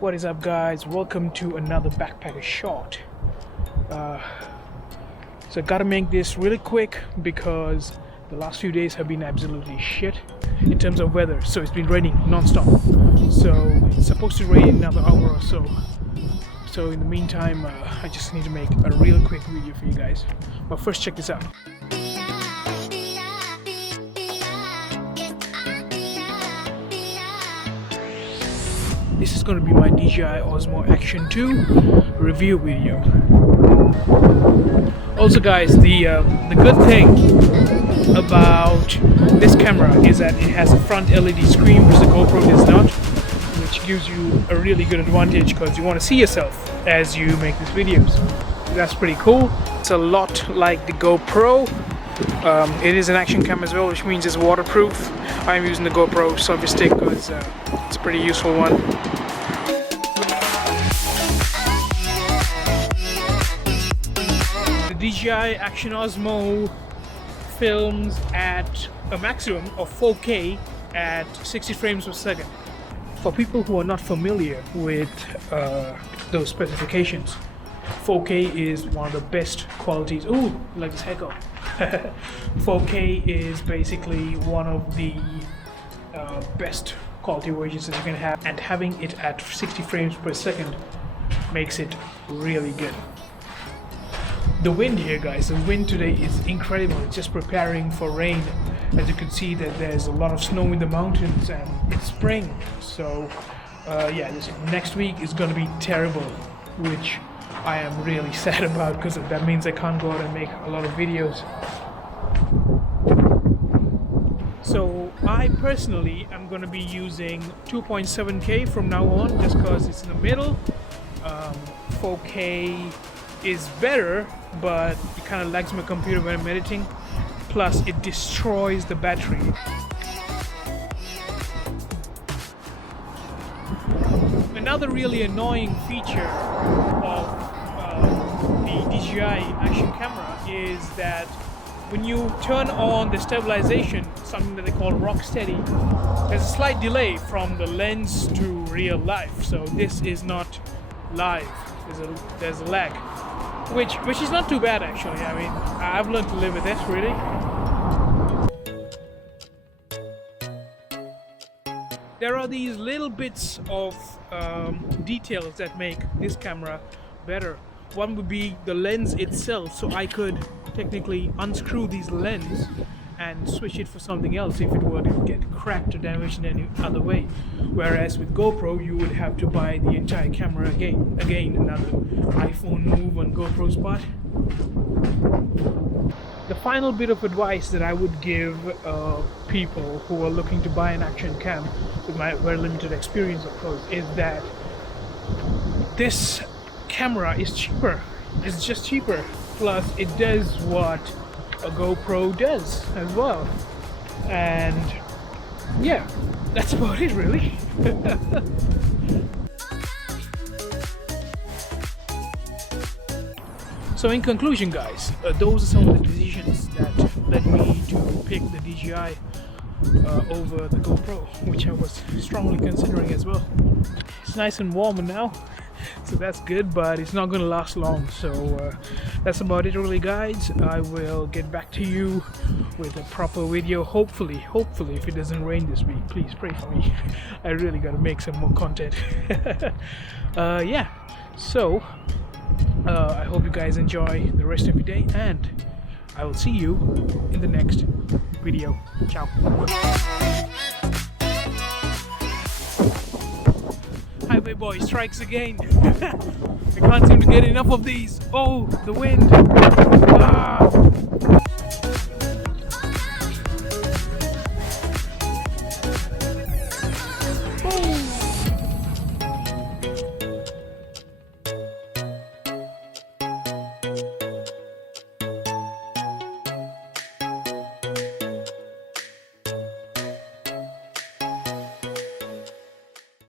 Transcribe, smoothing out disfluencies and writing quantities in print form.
What is up, guys? Welcome to another backpacker shot. So I gotta make this really quick because the last few days have been absolutely shit in terms of weather. So it's been raining non-stop, so it's supposed to rain another hour or so. So in the meantime, I just need to make a real quick video for you guys. But first, check this out. This is going to be my DJI Osmo Action 2 review video. Also, guys, the good thing about this camera is that it has a front LED screen, which the GoPro does not, which gives you a really good advantage because you want to see yourself as you make these videos. That's pretty cool. It's a lot like the GoPro. It is an action cam as well, which means it's waterproof. I'm using the GoPro selfie stick because it's a pretty useful one. The DJI Action Osmo films at a maximum of 4K at 60 frames per second. For people who are not familiar with those specifications, 4K is one of the best qualities. Ooh, like this echo. 4K is basically one of the best quality versions that you can have, and having it at 60 frames per second makes it really good. The wind here, guys, the wind today is incredible. It's just preparing for rain. As you can see that there's a lot of snow in the mountains and it's spring. So yeah, this next week is going to be terrible, which I am really sad about because that means I can't go out and make a lot of videos. So I personally am going to be using 2.7K from now on, just because it's in the middle. 4K is better, but it kind of lags my computer when I'm editing. Plus, it destroys the battery. Another really annoying feature of the DJI action camera is that when you turn on the stabilization, something that they call rock steady, there's a slight delay from the lens to real life. So this is not live. There's a lag, which is not too bad actually. I mean, I've learned to live with this really. There are these little bits of details that make this camera better. One would be the lens itself, so I could technically unscrew this lens and switch it for something else if it were to get cracked or damaged in any other way. Whereas with GoPro, you would have to buy the entire camera again, another iPhone move on GoPro's part. The final bit of advice that I would give people who are looking to buy an action cam, with my very limited experience of course, is that this camera is cheaper. It's just cheaper. Plus it does what a GoPro does as well. And yeah, that's about it really. So in conclusion, guys, those are some of the decisions that led me to pick the DJI over the GoPro, which I was strongly considering as well. It's nice and warm now, so that's good, but it's not going to last long. So that's about it really, guys. I will get back to you with a proper video, hopefully if it doesn't rain this week. Please pray for me. I really got to make some more content. Yeah, so I hope you guys enjoy the rest of your day, and I will see you in the next video. Ciao. Highway boy strikes again. I can't seem to get enough of these. Oh, the wind. Ah.